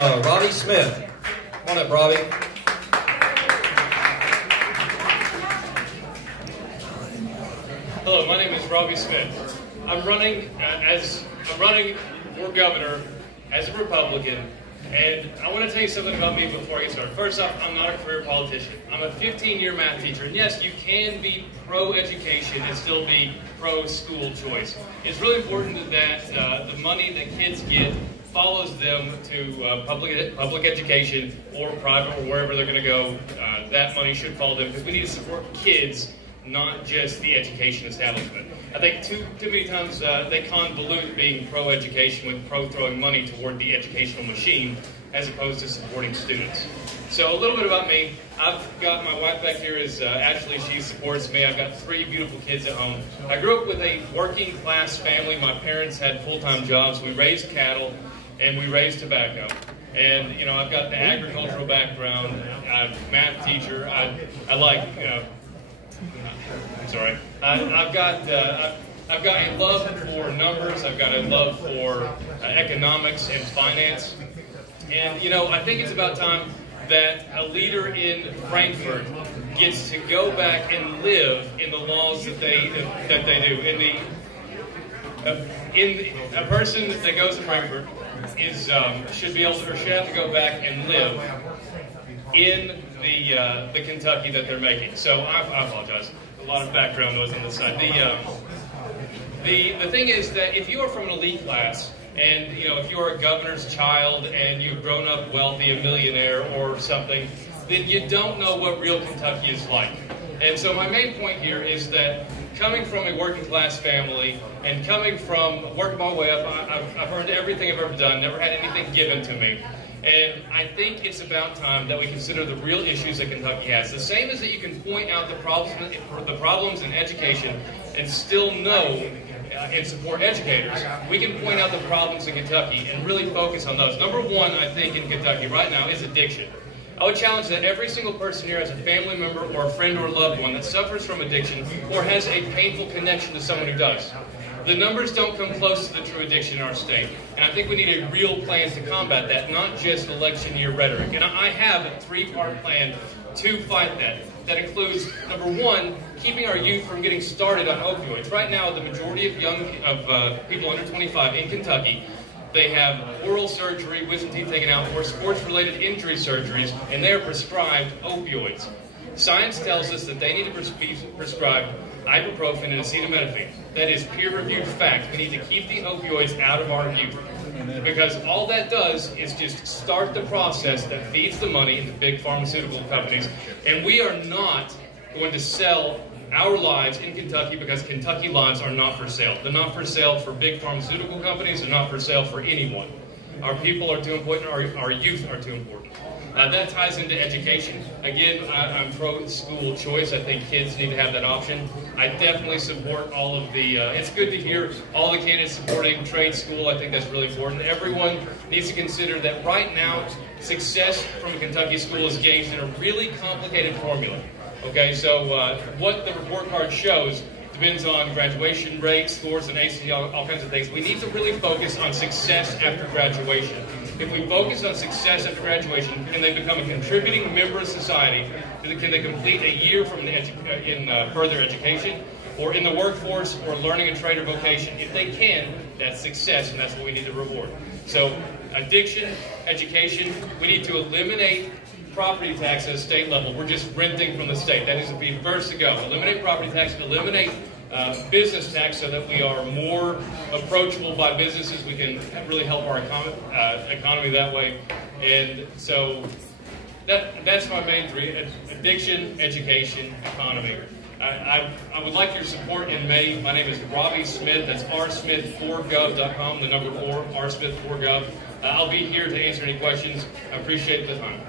Robbie Smith. Come on up, Robbie. Hello, my name is Robbie Smith. I'm running for governor as a Republican, and I want to tell you something about me before I get started. First off, I'm not a career politician. I'm a 15-year math teacher, and yes, you can be pro-education and still be pro-school choice. It's really important that the money that kids get follows them to public education or private or wherever they're going to go. That money should follow them because we need to support kids, not just the education establishment. I think too many times they convolute being pro-education with pro-throwing money toward the educational machine as opposed to supporting students. So a little bit about me. I've got my wife back here is Ashley. She supports me. I've got 3 beautiful kids at home. I grew up with a working class family. My parents had full-time jobs. We raised cattle and we raised tobacco. And, you know, I've got the agricultural background. I'm a math teacher. I like, you know, I'm sorry. I've got a love for numbers. I've got a love for economics and finance. And, you know, I think it's about time that a leader in Frankfurt gets to go back and live in the laws that they do. A person that goes to Frankfurt should have to go back and live in the Kentucky that they're making. So I apologize. A lot of background noise on this side. The thing is that if you are from an elite class, and you know, if you're a governor's child and you've grown up wealthy, a millionaire or something, then you don't know what real Kentucky is like. And so my main point here is that coming from a working class family and coming from working my way up, I've earned everything I've ever done, never had anything given to me. And I think it's about time that we consider the real issues that Kentucky has. The same as that you can point out the problems in education and still know and support educators, we can point out the problems in Kentucky and really focus on those. Number one, I think, in Kentucky right now is addiction. I would challenge that every single person here has a family member or a friend or a loved one that suffers from addiction or has a painful connection to someone who does. The numbers don't come close to the true addiction in our state, and I think we need a real plan to combat that, not just election year rhetoric. And I have a 3-part plan to fight that. That includes, number one, keeping our youth from getting started on opioids. Right now, the majority of people under 25 in Kentucky, they have oral surgery, wisdom teeth taken out, or sports-related injury surgeries, and they are prescribed opioids. Science tells us that they need to be prescribed ibuprofen and acetaminophen. That is peer-reviewed fact. We need to keep the opioids out of our youth, because all that does is just start the process that feeds the money into big pharmaceutical companies. And we are not going to sell our lives in Kentucky because Kentucky lives are not for sale. They're not for sale for big pharmaceutical companies. They're not for sale for anyone. Our people are too important. Our youth are too important. That ties into education. Again, I'm pro-school choice. I think kids need to have that option. I definitely support all of the, it's good to hear all the candidates supporting trade school. I think that's really important. Everyone needs to consider that right now, success from a Kentucky school is gauged in a really complicated formula. Okay, so what the report card shows depends on graduation rates, scores, and ACT, all kinds of things. We need to really focus on success after graduation. If we focus on success after graduation, can they become a contributing member of society? Can they complete a year from in further education, or in the workforce, or learning a trade or vocation? If they can, that's success, and that's what we need to reward. So, addiction, education, we need to eliminate property tax at a state level. We're just renting from the state. That needs to be first to go. Eliminate property tax, eliminate business tax so that we are more approachable by businesses. We can really help our economy that way. And so that's my main 3: addiction, education, economy. I would like your support in May. My name is Robbie Smith. That's rsmith4gov.com, the number 4, rsmith4gov. I'll be here to answer any questions. I appreciate the time.